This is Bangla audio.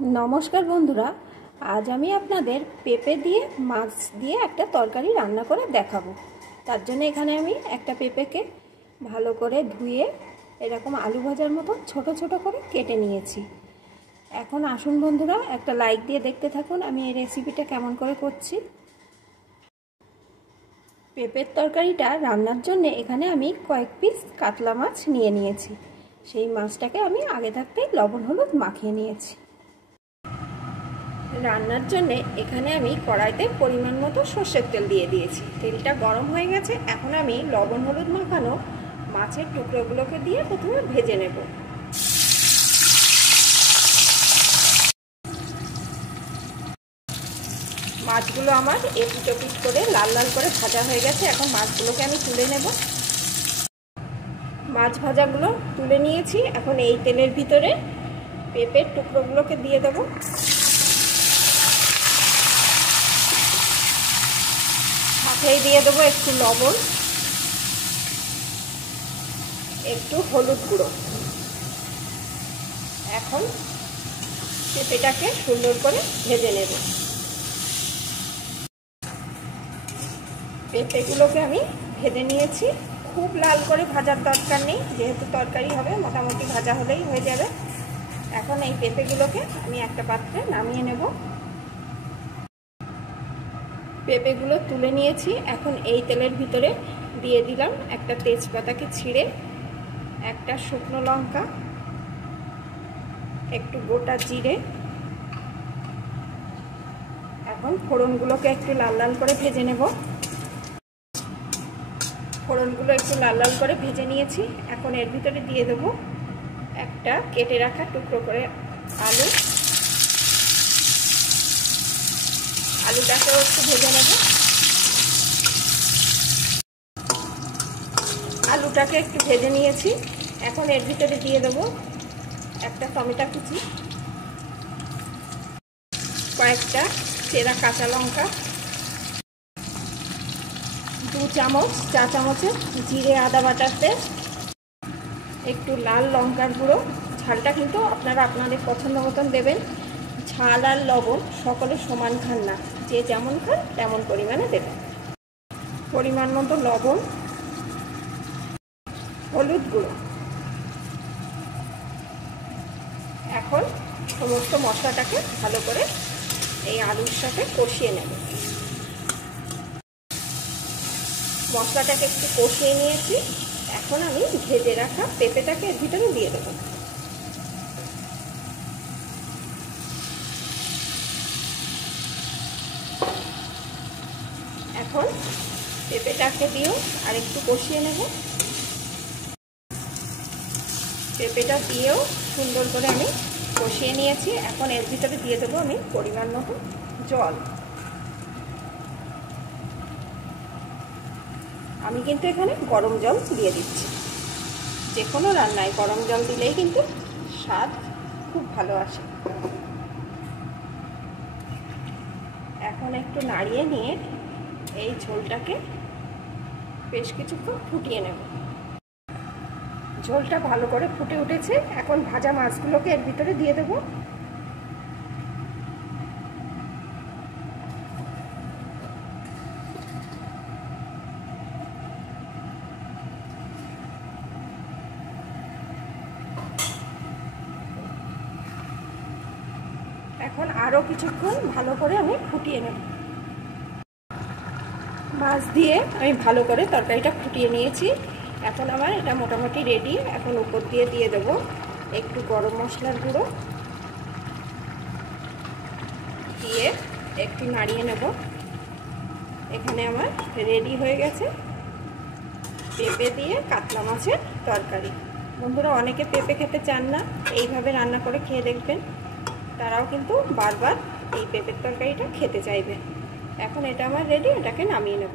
नमस्कार बंधुरा आज आमी आपनादेर पेঁপে दिए माछ दिए एक तरकारी रान्ना करे देखाबो। तार जोन्नो एखाने आमी एक पेঁপেके भालो करे धुए एरकम आलू भाजार मतो छोटो छोटो करे केटे निয়েছি। এখন আসুন বন্ধুরা একটা লাইক দিয়ে দেখতে থাকুন আমি এই রেসিপিটা কেমন করে করছি। পেঁপের তরকারিটা রান্নার জন্য এখানে আমি কয়েক পিস কাতলা মাছ নিয়েছি। সেই মাছটাকে আমি আগে থাকতেই লবণ হলুদ মাখিয়ে নিয়েছি। রান্নার জন্য এখানে আমি কড়াইতে পরিমাণ মতো সরষের তেল দিয়ে দিয়েছি। তেলটা গরম হয়ে গেছে। এখন আমি লবণ হলুদ মাখানো মাছের টুকরোগুলোকে দিয়ে প্রথমে ভেজে নেব। মাছগুলো আমার এপিট ওপিট করে লাল লাল করে ভাজা হয়ে গেছে। এখন মাছগুলোকে আমি তুলে নেব। মাছ ভাজাগুলো তুলে নিয়েছি। এখন এই তেলের ভিতরে পেঁপের টুকরোগুলোকে দিয়ে দেব। সাথেই দিয়ে দেবো একটু লবণ, একটু হলুদ গুঁড়ো। এখন পেঁপেটাকে সুন্দর করে ভেজে নেব। পেঁপেগুলোকে আমি ভেজে নিয়েছি। খুব লাল করে ভাজার দরকার নেই, যেহেতু তরকারি হবে মোটামুটি ভাজা হলেই হয়ে যাবে। এখন এই পেঁপেগুলোকে আমি একটা পাত্রে নামিয়ে নেব। পেঁপেগুলো তুলে নিয়েছি। এখন এই তেলের ভিতরে দিয়ে দিলাম একটা তেজপাতাকে ছিঁড়ে, একটা শুকনো লঙ্কা, একটু গোটা জিরে। এখন ফোড়নগুলোকে একটু লাল লাল করে ভেজে নেব। ফোড়নগুলো একটু লাল লাল করে ভেজে নিয়েছি। এখন এর ভিতরে দিয়ে দেব একটা কেটে রাখা টুকরো করে আলু। আলুটাকেও একটু ভেজে নেব। আলুটাকে একটু ভেজে নিয়েছি। এখন এর ভিতরে দিয়ে দেব একটা টমেটো কুচি, কয়েকটা চেরা কাঁচা লঙ্কা, 2 চামচ চা চামচের জিরে আদা বাটার পেস্ট, একটু লাল লঙ্কার গুঁড়ো। ঝালটা কিন্তু আপনারা আপনাদের পছন্দ মতন দেবেন। ঝাল আর লবণ সকলে সমান খান না, যে যেমন খান তেমন পরিমাণে দেবেন। পরিমাণ মতো লবণ, হলুদ গুঁড়ো। এখন সমস্ত মশলাটাকে ভালো করে এই আলুর সাথে কষিয়ে নেব। মশলাটাকে একটু কষিয়ে নিয়েছি। এখন আমি ভেজে রাখা পেঁপেটাকে এর ভিতরে দিয়ে দেবো। এখন পেঁপেটাকে দিয়েও আর একটু কষিয়ে নেব। পেঁপেটা দিয়েও সুন্দর করে আমি কষিয়ে নিয়েছি। এখন এর ভিতরে দিয়ে দেবো আমি পরিমাণ মতো জল। আমি কিন্তু এখানে গরম জল দিয়ে দিচ্ছি। যে কোনো রান্নায় গরম জল দিলেই কিন্তু স্বাদ খুব ভালো আসে। এখন একটু নাড়িয়ে নিয়ে এই ঝোলটাকে বেশ কিছুক্ষণ ফুটিয়ে নেব। ঝোলটা ভালো করে ফুটে উঠেছে। এখন ভাজা মাছগুলোকে এর ভিতরে দিয়ে দেব। এখন আরও কিছুক্ষণ ভালো করে আমি ফুটিয়ে নেব। মাছ দিয়ে আমি ভালো করে তরকারিটা ফুটিয়ে নিয়েছি। এখন আমার এটা মোটামুটি রেডি। এখন উপর দিয়ে দিয়ে দেব একটু গরম মশলার গুঁড়ো, দিয়ে একটু নাড়িয়ে নেব। এখানে আমার রেডি হয়ে গেছে পেঁপে দিয়ে কাতলা মাছের তরকারি। বন্ধুরা অনেকে পেঁপে খেতে চান না, এইভাবে রান্না করে খেয়ে দেখবেন, তারাও কিন্তু বারবার এই পেঁপের তরকারিটা খেতে চাইবে। এখন এটা আমার রেডি, এটাকে নামিয়ে নেব।